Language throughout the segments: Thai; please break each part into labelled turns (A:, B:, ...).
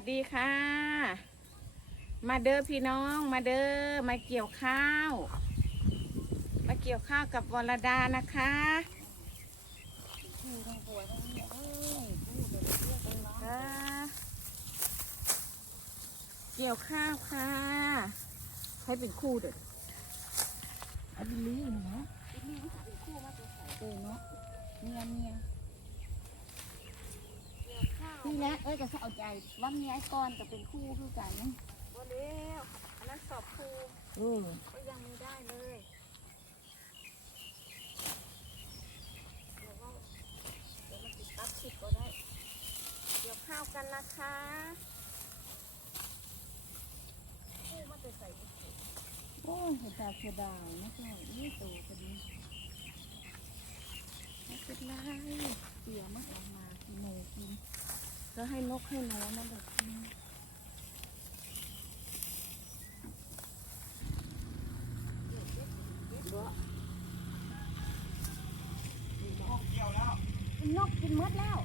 A: วัสดีค่ะ มาเด้อพี่น้อง มาเด้อมาเกี่ยวข้าว มาเกี่ยวข้าวกับวรดานะคะ
B: เมียเอ้ยคู่เดี๋ยวเรียกกันร้อง
A: ค่ะเกี่ยวข้าวค่ะใครเป็นคู่เด็ด
B: อันนี้เนาะอันนี้มันเป็นคู่มาตัวใส่เออเนาะเมียเมีย นี่แหละเอ้ยจะเอาใจว่ามีไอ้ก้อนจะเป็นคู่คือกันนะ
A: โบเลี้ยวอันนั้นสอบครู
B: เออ
A: ก็ยังไม่ได้เลยเดี๋ยวว่าเดี๋ยวมันติดตัดสิบก็ได้เกี่ยวข้าวกันนะคะคู่มาแต่ใส่
B: โอ้ยเสียดายเสียดายนะเจ้านี่โตพอดี
A: ไม่เป็นไร
B: เสียมันออกมาก
A: ก็ให้นกให้หนูนั่นแหละกินนกกินมดแล้ว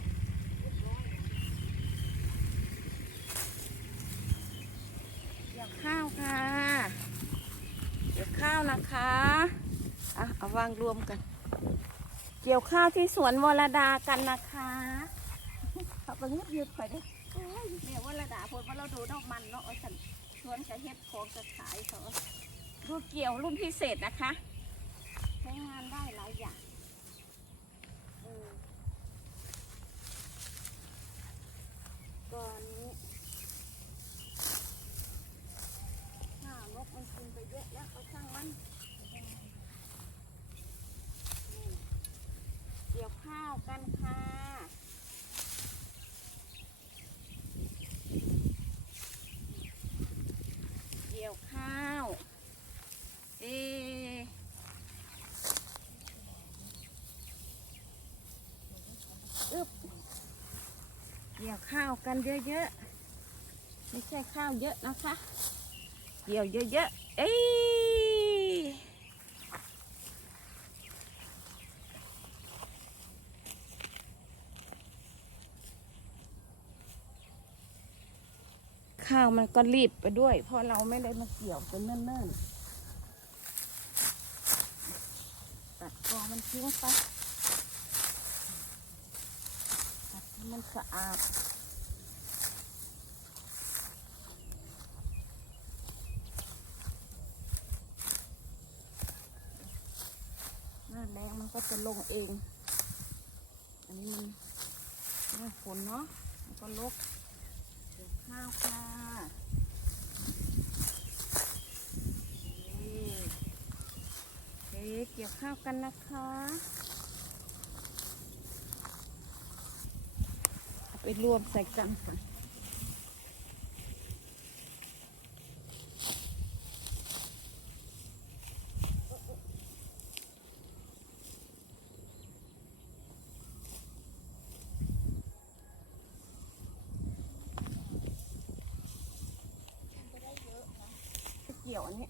A: เกี่ยวข้าวค่ะเกี่ยวข้าวนะคะ อะ เอาวางรวมกัน เกี่ยวข้าวที่สวนวรดากันนะคะ
B: เขาไปเงียบยืดข่อยได้โอ้ยแม่ว่าระดาพูดว่าเราดูดอกมันเนาะเอาฉันชวนจะเฮ็ดของจะขายเขา
A: รุ่นเกี่ยวรุ่นพิเศษนะคะ
B: ใช้งานได้หลายอย่างเออก่อนนี้ข้าวนกมันกินไปเยอะแล้วก็ช่างมัน
A: เกี่ยวข้าวกันค่ะ เกี่ยวข้าว เอะอึบ เกี่ยวข้าวกันเยอะๆ ไม่ใช่ข้าวเยอะนะคะ เกี่ยวเยอะๆ เอ้ยข้าวมันก็รีบไปด้วย เพราะเราไม่ได้มาเกี่ยวเป็นเนิ่นๆ ตัดกอมันทิ้งไปตัดให้ มันสะอาดหน้าแรงมันก็จะลงเอง อันนี้มันหน้าฝนเนาะมันก็ลกเกี่ยวข้าวค่ะนี่เฮ้เกี่ยวข้าวกันนะคะเอา ไปรวมใส่กันค่ะเกี่ยวอันนี้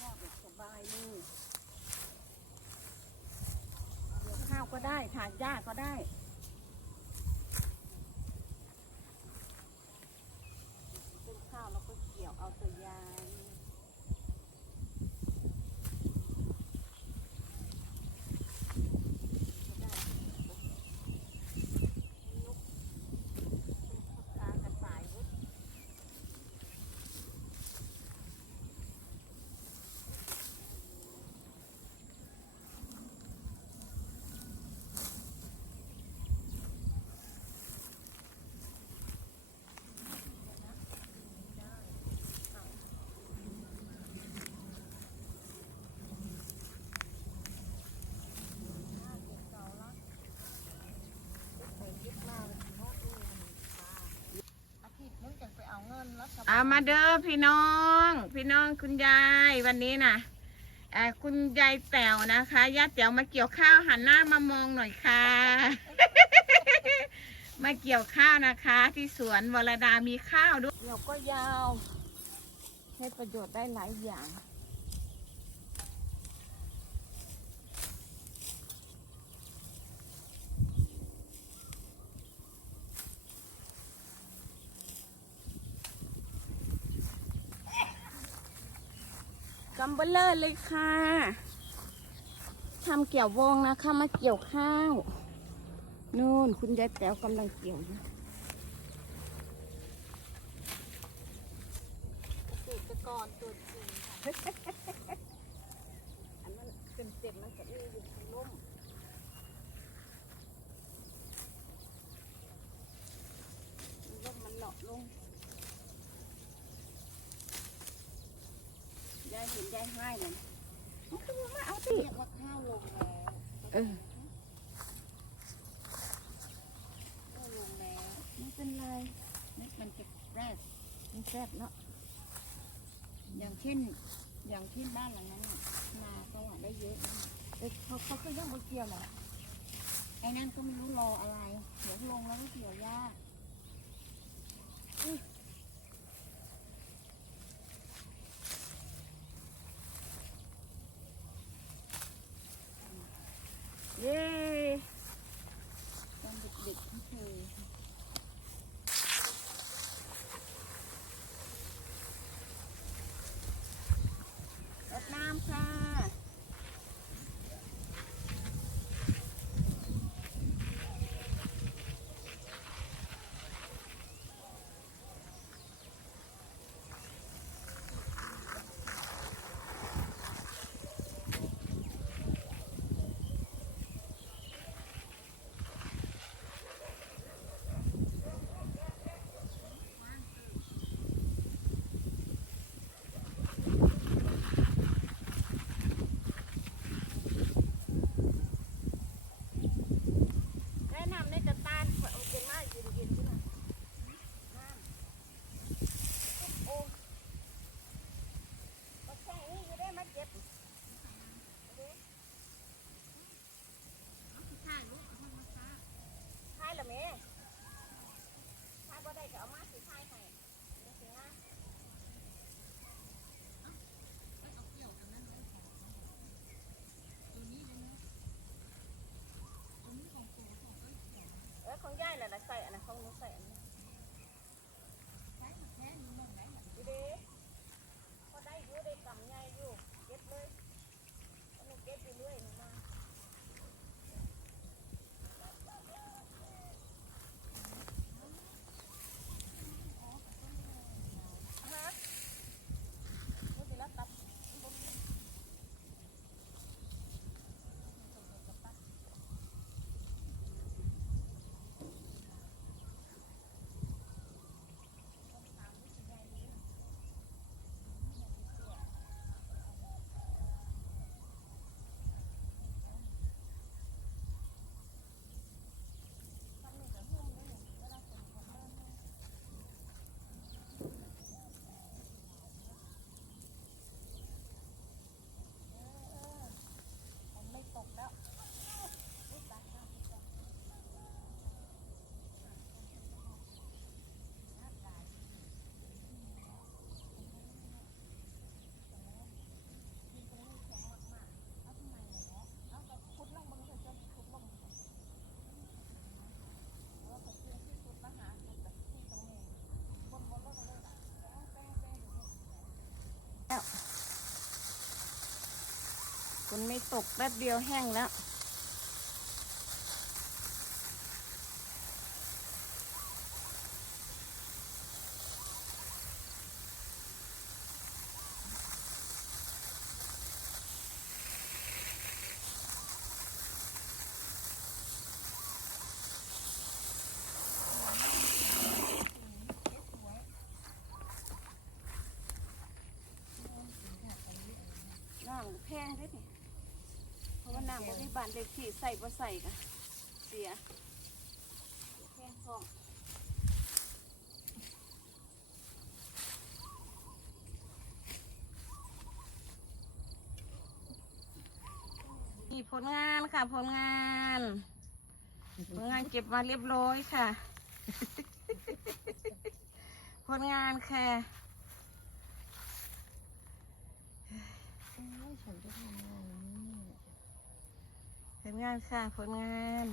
B: ว่าแบบสบายเลย
A: เกี่ยวข้าวก็ ได้ถากหญ้าก็ได้
B: เป็นข้าวเราก็เกี่ยวเอาตัวยายพากันตายเว้ย อาทิตย์นึงจะไปเอาเงินแล้วก็
A: เอามาเด้อพี่น้อง พี่น้องคุณยายวันนี้นะเอ่อคุณยายแต๋วนะคะย่าแต๋วมาเกี่ยวข้าวหันหน้ามามองหน่อยค่ะ มาเกี่ยวข้าวนะคะ ที่สวนวรดามีข้าวด้วยเราก็ยาว ให้ประโยชน์ได้หลายอย่างำเบลเลอร์เลยค่ะทำเกี่ยววงนะคะมาเกี่ยวข้าว นู่นคุณยายแป๋วกำลังเกี่ยวนะเกษตรกรตัวจริงค่ะ อันนั้นเต็มเต็มๆมันจะมีอยู่ข้างล่มล่มมันเหลาะลง ยาย เห็นยายให้เลยมันคือมาเอาสิ
B: เรียกว่าข้าวลงแล้ว
A: เออ
B: ข้าวลงแล้ว
A: ไม่เป็นไร
B: เม็ดมันจะแรก
A: มันแซ่บเนาะ
B: อย่างเช่น อย่างเช่นบ้านหลังนั้นน่ะนาเขาอะได้เยอะนะ
A: เอ้ยเขาเขาคือยังบ่เกี่ยวเหรอ
B: ไอ้นั่นก็ไม่รู้รออะไรเดี๋ยวลงแล้วก็เกี่ยวยา น
A: ไม่ตกแป๊บเดียวแห้งแล้วน้ำแพงด้วยนี่ ว่าน้ำบริบาลเล็กที่ใส่บ่ใส่กันเสียแพงพร้อมนี่ผลงานค่ะผลงานผลงานเก็บมาเรียบร้อยค่ะ ผลงานค่ะ
B: ฉันจะทำงาน
A: ผลงานค่ะผลงาน